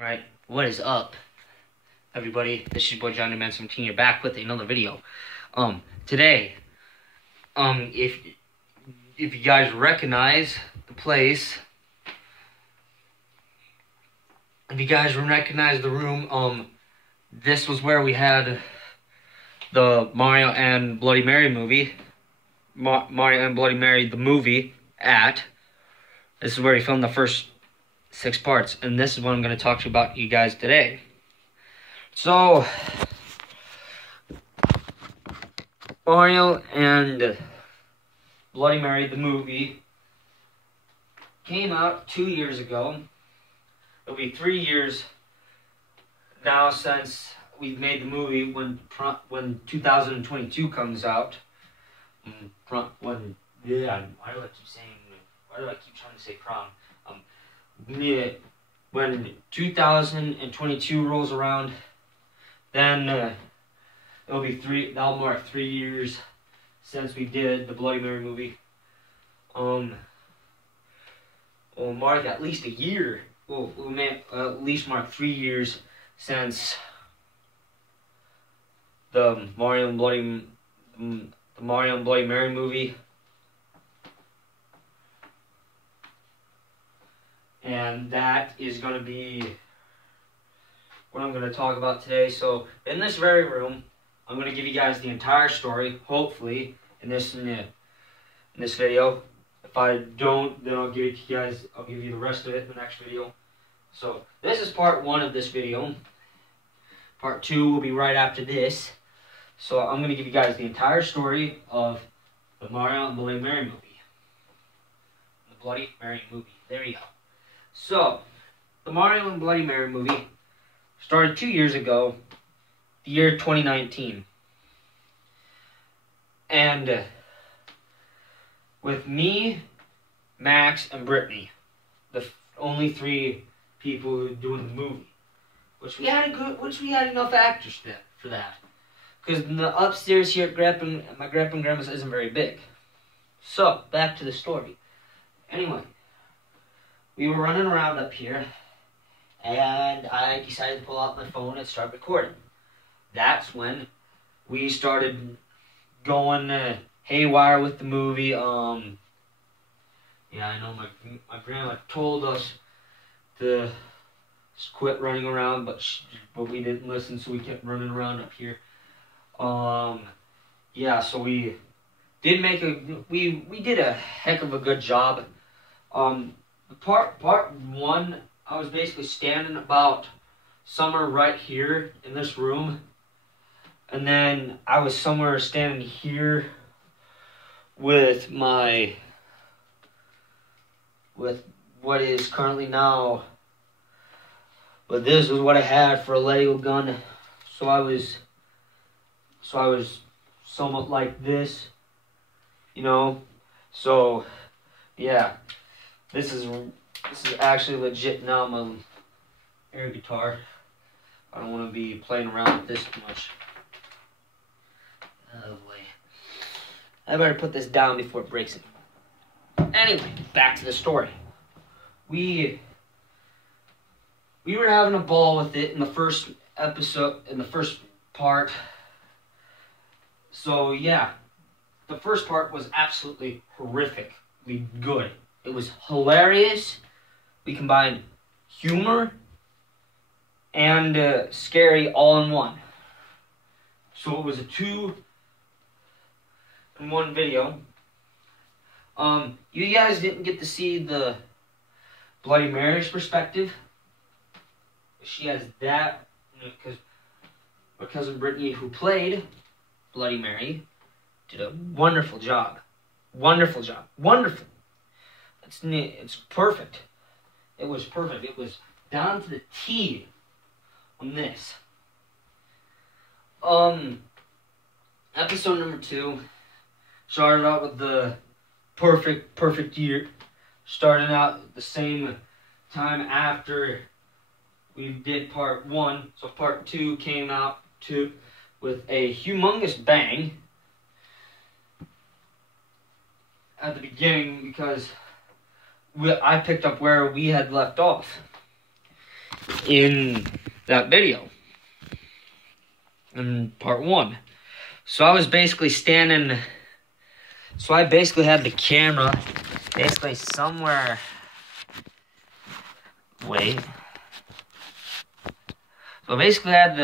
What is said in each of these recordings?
Right, what is up, everybody? This is your boy Johnny Man 17 here, back with another video. Today, if you guys recognize the place, if you guys recognize the room, this was where we had the Mario and Bloody Mary movie. Mario and Bloody Mary, the movie, at. This is where we filmed the first 6 parts, and this is what I'm going to talk to you about you guys today. So, Mario and Bloody Mary, the movie, came out 2 years ago. It'll be 3 years now since we've made the movie when 2022 comes out. Why do I keep trying to say prom? Yeah, when 2022 rolls around, then it'll be that'll mark 3 years since we did the Bloody Mary movie. We'll mark at least a year. We'll at least mark 3 years since the Mario and Bloody Mary movie. And that is going to be what I'm going to talk about today. So, in this very room, I'm going to give you guys the entire story, hopefully, in this video. If I don't, then I'll give it to you guys. I'll give you the rest of it in the next video. So, this is part 1 of this video. Part 2 will be right after this. So, I'm going to give you guys the entire story of the Mario and Bloody Mary movie. The Bloody Mary movie. There you go. So, the Mario and Bloody Mary movie started 2 years ago, the year 2019. And with me, Max, and Brittany, the only 3 people doing the movie, which we had enough actors for that. Because the upstairs here at my grandpa and grandma's isn't very big. So, back to the story. Anyway, we were running around up here, and I decided to pull out my phone and start recording. That's when we started going haywire with the movie. Yeah, I know my grandma told us to quit running around, but we didn't listen, so we kept running around up here. Yeah, so we did we did a heck of a good job. Part 1, I was basically standing about somewhere right here in this room, and then I was somewhere standing here with what is currently now, but this was what I had for a Lego gun, so I was somewhat like this, you know. So yeah. This is actually legit now my air guitar. I don't want to be playing around with this too much. Oh boy. I better put this down before it breaks it. Anyway, back to the story. We were having a ball with it in the first episode, in the first part. So yeah, the first part was absolutely horrifically good. It was hilarious. We combined humor and scary all in one. So it was a 2-in-1 video. You guys didn't get to see the Bloody Mary's perspective. She has that because my cousin Brittany, who played Bloody Mary, did a wonderful job. Wonderful job. Wonderful. It's perfect. It was perfect. It was down to the T on this. Episode number 2 started out with the perfect year. Started out at the same time after we did part 1. So part 2 came out with a humongous bang at the beginning because I picked up where we had left off. in that video, in part 1. So I was basically standing, so I basically had the camera basically somewhere, wait. So I basically had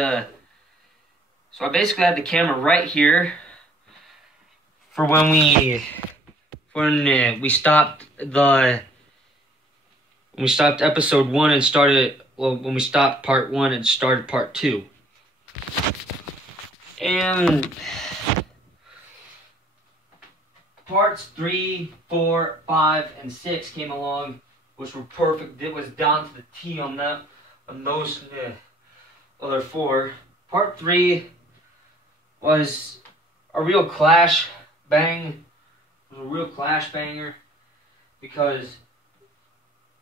the camera right here for when we stopped episode 1 and started, well, when we stopped part 1 and started part 2. And parts 3, 4, 5, and 6 came along, which were perfect. It was down to the T on that, on those other 4. Part 3 was a real clash bang. It was a real clash banger because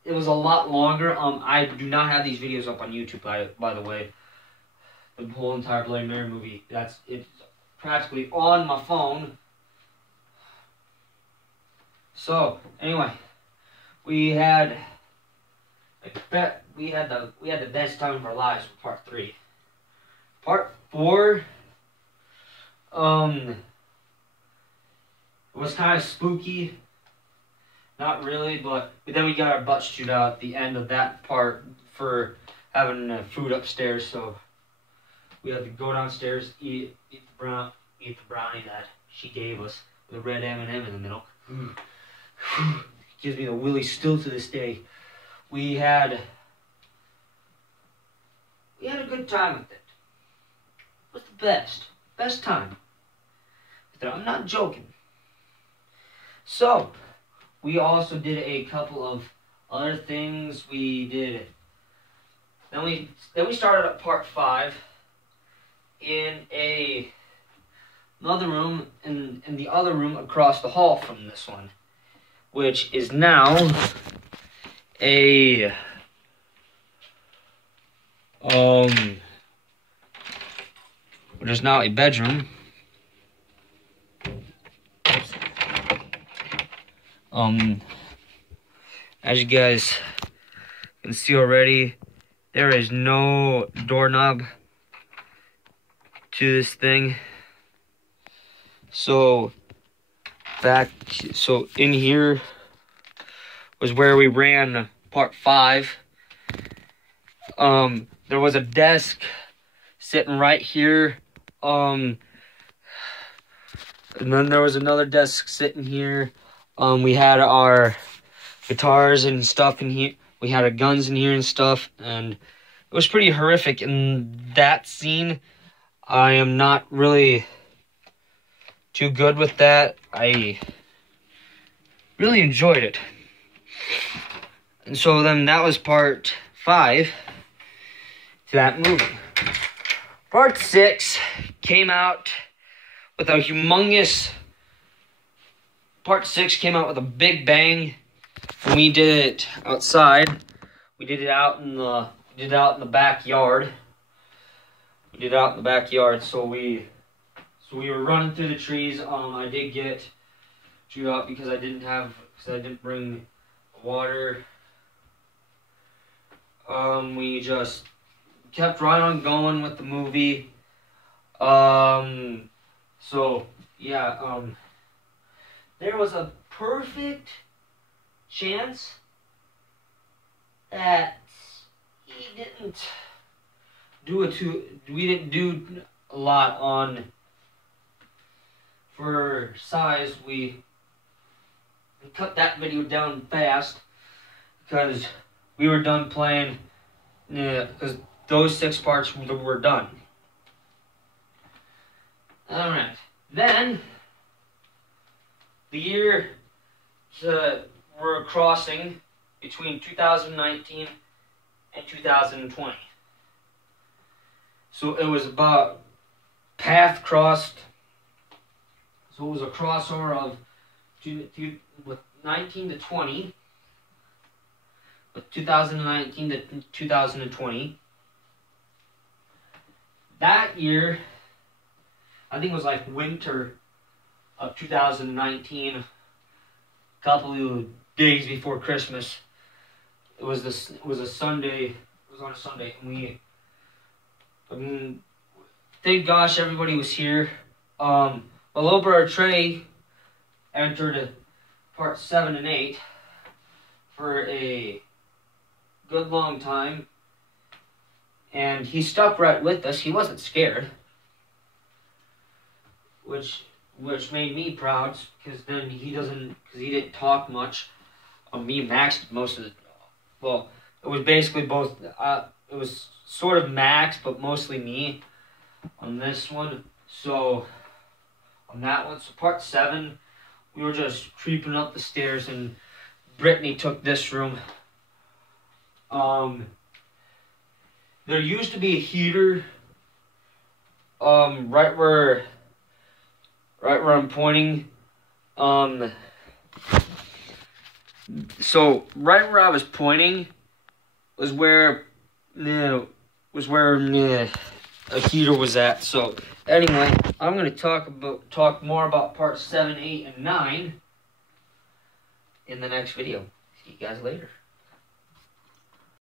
it was a lot longer. I do not have these videos up on YouTube, by the way. The whole entire Bloody Mary movie. It's practically on my phone. So anyway, we had the best time of our lives with part 3. Part 4, it was kind of spooky. Not really, but then we got our butts chewed out at the end of that part for having food upstairs. So we had to go downstairs, eat the brownie that she gave us with a red M&M in the middle. Gives me the willies still to this day. We had a good time with it. It was the best time. I'm not joking. So we also did a couple of other things. We did. Then we started at part 5 in another room, in the other room across the hall from this one, which is now a bedroom. As you guys can see already, there is no doorknob to this thing. So in here was where we ran part 5. There was a desk sitting right here. And then there was another desk sitting here. We had our guitars and stuff in here. We had our guns in here and stuff, and it was pretty horrific in that scene. I am not really too good with that. I really enjoyed it. And so then that was part 5 to that movie. Part 6 came out with a humongous... Part 6 came out with a big bang. And we did it outside. We did it out in the backyard. So we were running through the trees. I did get chewed up because I didn't bring water. We just kept right on going with the movie. So yeah, there was a perfect chance that we didn't do a lot on for size. We cut that video down fast because we were done playing, because those 6 parts were done. Alright, then the year we're crossing between 2019 and 2020. So it was about path crossed. So it was a crossover of with 19 to 20, with 2019 to 2020. That year, I think it was like winter of 2019, a couple of days before Christmas. It was a Sunday. It was on a Sunday, and we, thank gosh everybody was here. My little brother Trey entered part 7 and 8 for a good long time, and he stuck right with us. He wasn't scared, which made me proud, because then he didn't talk much. Me and Max did most of the, well, it was basically both. It was sort of Max, but mostly me on this one. So on that one, so part 7, we were just creeping up the stairs, and Brittany took this room. There used to be a heater right where I'm pointing. So right where I was pointing was where a heater was at. So anyway, I'm gonna talk more about parts 7, 8, and 9 in the next video. See you guys later.